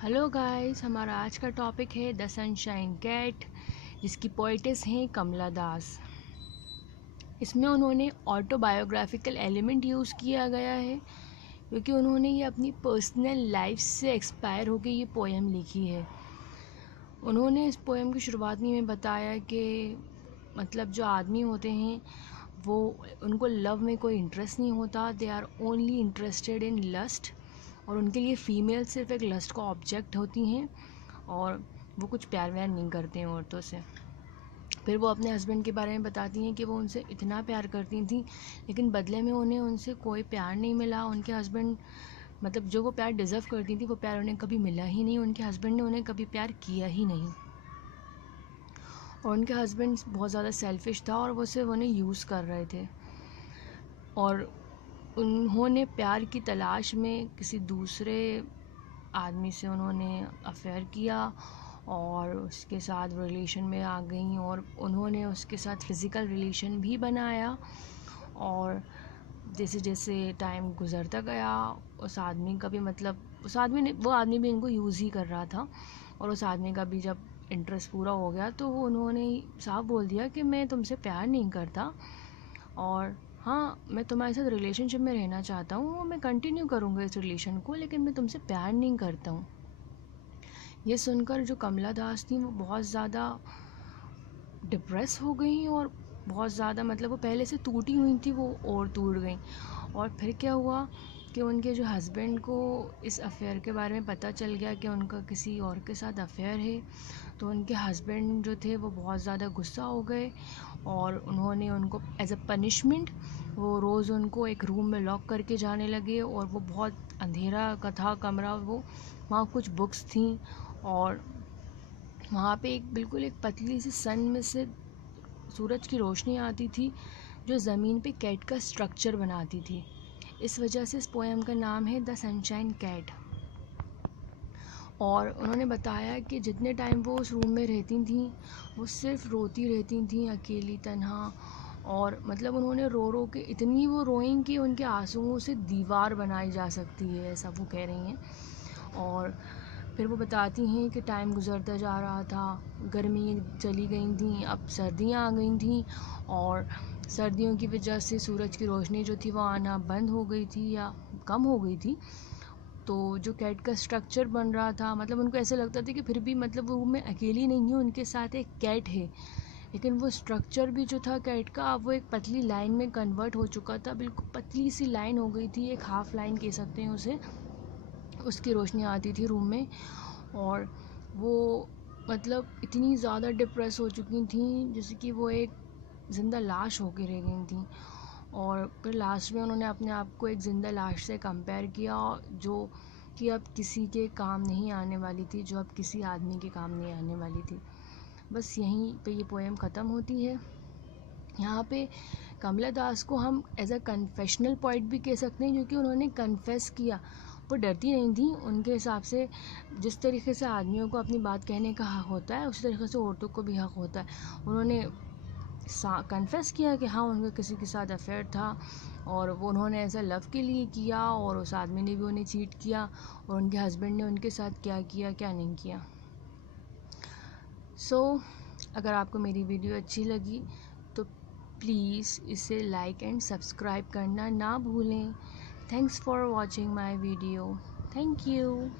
Hello guys, हमारा आज का टॉपिक है द सनशाइन कैट, जिसकी पोइटेस हैं कमला दास। इसमें उन्होंने ऑटोबायोग्राफिकल एलिमेंट यूज़ किया गया है क्योंकि उन्होंने ये अपनी पर्सनल लाइफ से एक्सपायर होकर ये पोएम लिखी है। उन्होंने इस पोएम की शुरुआत में बताया कि मतलब जो आदमी होते हैं वो उनको लव में कोई इंटरेस्ट नहीं होता, they are only interested in lust, और उनके लिए फ़ीमेल सिर्फ एक लस्ट का ऑब्जेक्ट होती हैं और वो कुछ प्यार व्यार नहीं करते हैं औरतों से। फिर वो अपने हस्बैंड के बारे में बताती हैं कि वो उनसे इतना प्यार करती थी लेकिन बदले में उन्हें उनसे कोई प्यार नहीं मिला। उनके हस्बैंड मतलब जो वो प्यार डिज़र्व करती थी वो प्यार उन्हें कभी मिला ही नहीं, उनके हस्बैंड ने उन्हें कभी प्यार किया ही नहीं। और उनके हस्बैंड बहुत ज़्यादा सेल्फिश था और वो सिर्फ उन्हें यूज़ कर रहे थे, और उन्होंने प्यार की तलाश में किसी दूसरे आदमी से उन्होंने अफेयर किया और उसके साथ रिलेशन में आ गई, और उन्होंने उसके साथ फ़िज़िकल रिलेशन भी बनाया। और जैसे जैसे टाइम गुज़रता गया उस आदमी का भी मतलब वो आदमी भी इनको यूज़ ही कर रहा था, और उस आदमी का भी जब इंटरेस्ट पूरा हो गया तो वो उन्होंने साफ बोल दिया कि मैं तुमसे प्यार नहीं करता, और हाँ, मैं तुम्हारे साथ रिलेशनशिप में रहना चाहता हूँ, मैं कंटिन्यू करूँगा इस रिलेशन को, लेकिन मैं तुमसे प्यार नहीं करता हूँ। ये सुनकर जो कमला दास थी वो बहुत ज़्यादा डिप्रेस हो गई, और बहुत ज़्यादा मतलब वो पहले से टूटी हुई थी वो और टूट गई। और फिर क्या हुआ कि उनके जो हस्बैंड को इस अफेयर के बारे में पता चल गया कि उनका किसी और के साथ अफेयर है, तो उनके हस्बैंड जो थे वो बहुत ज़्यादा गुस्सा हो गए और उन्होंने उनको एज अ पनिशमेंट वो रोज़ उनको एक रूम में लॉक करके जाने लगे। और वो बहुत अंधेरा का था कमरा, वो वहाँ कुछ बुक्स थी और वहाँ पे बिल्कुल एक पतली सी सन में से सूरज की रोशनी आती थी जो ज़मीन पे कैट का स्ट्रक्चर बनाती थी। इस वजह से इस पोएम का नाम है द सनशाइन कैट। और उन्होंने बताया कि जितने टाइम वो उस रूम में रहती थी वो सिर्फ रोती रहती थी अकेली तन्हा, और मतलब उन्होंने रो रो के इतनी वो रोईं कि उनके आंसुओं से दीवार बनाई जा सकती है, ऐसा वो कह रही हैं। और फिर वो बताती हैं कि टाइम गुज़रता जा रहा था, गर्मी चली गई थी, अब सर्दियाँ आ गई थी, और सर्दियों की वजह से सूरज की रोशनी जो थी वो आना बंद हो गई थी या कम हो गई थी। तो जो कैट का स्ट्रक्चर बन रहा था मतलब उनको ऐसा लगता था कि फिर भी मतलब वो रूम में अकेली नहीं हूँ, उनके साथ एक कैट है, लेकिन वो स्ट्रक्चर भी जो था कैट का अब वो एक पतली लाइन में कन्वर्ट हो चुका था, बिल्कुल पतली सी लाइन हो गई थी, एक हाफ लाइन कह सकते हैं उसे। उसकी रोशनी आती थी रूम में, और वो मतलब इतनी ज़्यादा डिप्रेस हो चुकी थी जैसे कि वो एक ज़िंदा लाश होकर रह गई थी। और फिर लास्ट में उन्होंने अपने आप को एक ज़िंदा लाश से कंपेयर किया जो कि अब किसी के काम नहीं आने वाली थी, जो अब किसी आदमी के काम नहीं आने वाली थी। बस यहीं पे ये पोएम ख़त्म होती है। यहाँ पे कमला दास को हम एज अ कन्फेशनल पोइट भी कह सकते हैं क्योंकि उन्होंने कन्फेस किया, वो डरती नहीं थी। उनके हिसाब से जिस तरीके से आदमियों को अपनी बात कहने का हक़ होता है उसी तरीके से औरतों को भी हक़ होता है। उन्होंने कन्फेस किया कि हाँ उनका किसी के साथ अफेयर था और वो उन्होंने ऐसा लव के लिए किया, और उस आदमी ने भी उन्हें चीट किया, और उनके हस्बैंड ने उनके साथ क्या किया क्या नहीं किया। अगर आपको मेरी वीडियो अच्छी लगी तो प्लीज़ इसे लाइक एंड सब्सक्राइब करना ना भूलें। Thanks for watching my video. Thank you.